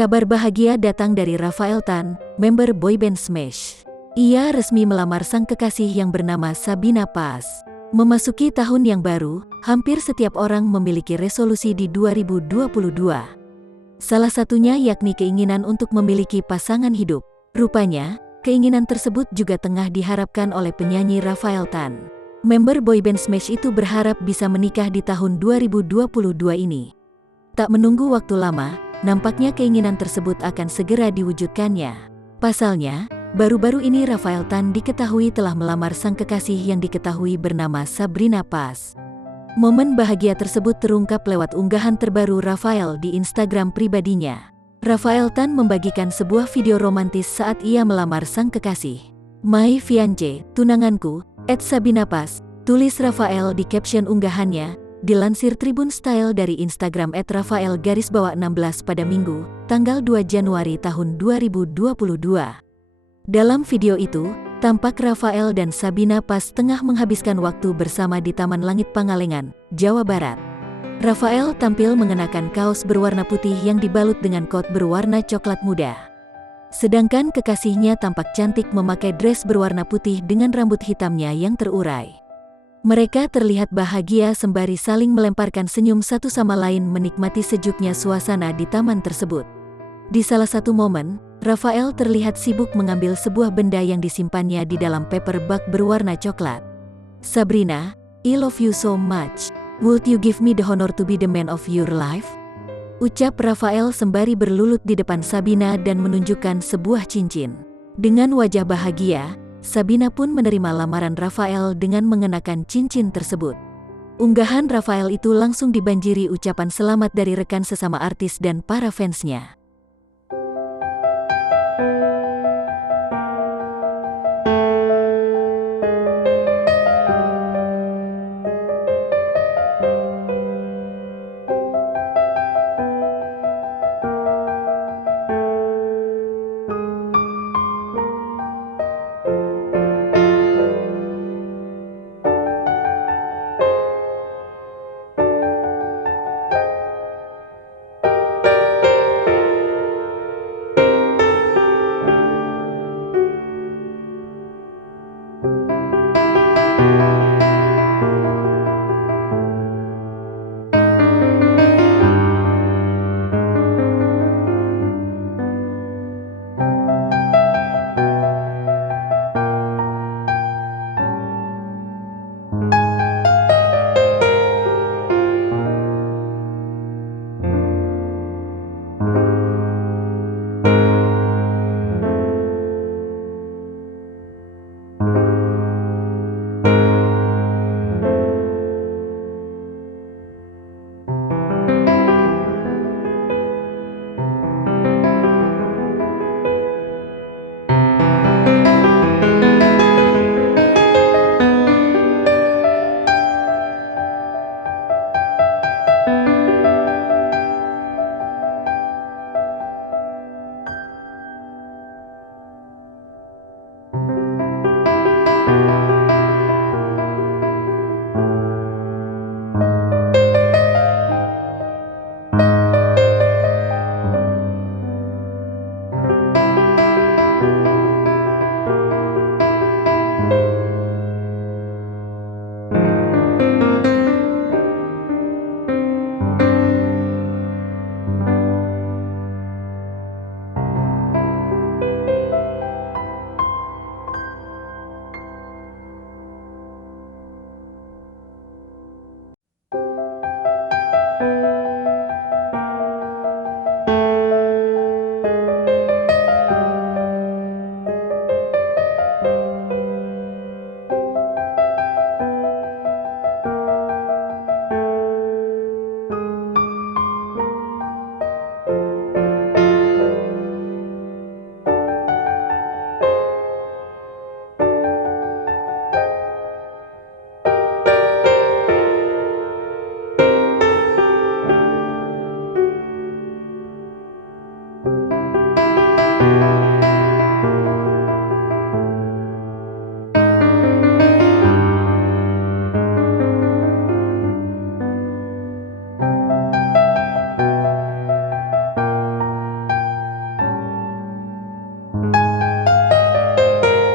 Kabar bahagia datang dari Rafael Tan, member boyband Smash. Ia resmi melamar sang kekasih yang bernama Sabina Paz. Memasuki tahun yang baru, hampir setiap orang memiliki resolusi di 2022. Salah satunya yakni keinginan untuk memiliki pasangan hidup. Rupanya, keinginan tersebut juga tengah diharapkan oleh penyanyi Rafael Tan. Member boyband Smash itu berharap bisa menikah di tahun 2022 ini. Tak menunggu waktu lama, nampaknya keinginan tersebut akan segera diwujudkannya. Pasalnya, baru-baru ini Rafael Tan diketahui telah melamar sang kekasih yang diketahui bernama Sabina Paz. Momen bahagia tersebut terungkap lewat unggahan terbaru Rafael di Instagram pribadinya. Rafael Tan membagikan sebuah video romantis saat ia melamar sang kekasih. "My fiancé, tunanganku, @Sabina Paz," tulis Rafael di caption unggahannya, dilansir Tribun Style dari Instagram @Rafael_16 pada Minggu, tanggal 2 Januari tahun 2022. Dalam video itu, tampak Rafael dan Sabina Paz tengah menghabiskan waktu bersama di Taman Langit Pangalengan, Jawa Barat. Rafael tampil mengenakan kaos berwarna putih yang dibalut dengan kot berwarna coklat muda. Sedangkan kekasihnya tampak cantik memakai dress berwarna putih dengan rambut hitamnya yang terurai. Mereka terlihat bahagia sembari saling melemparkan senyum satu sama lain menikmati sejuknya suasana di taman tersebut. Di salah satu momen, Rafael terlihat sibuk mengambil sebuah benda yang disimpannya di dalam paper bag berwarna coklat. "Sabrina, I love you so much. Would you give me the honor to be the man of your life?" ucap Rafael sembari berlulut di depan Sabina dan menunjukkan sebuah cincin. Dengan wajah bahagia, Sabina pun menerima lamaran Rafael dengan mengenakan cincin tersebut. Unggahan Rafael itu langsung dibanjiri ucapan selamat dari rekan sesama artis dan para fansnya.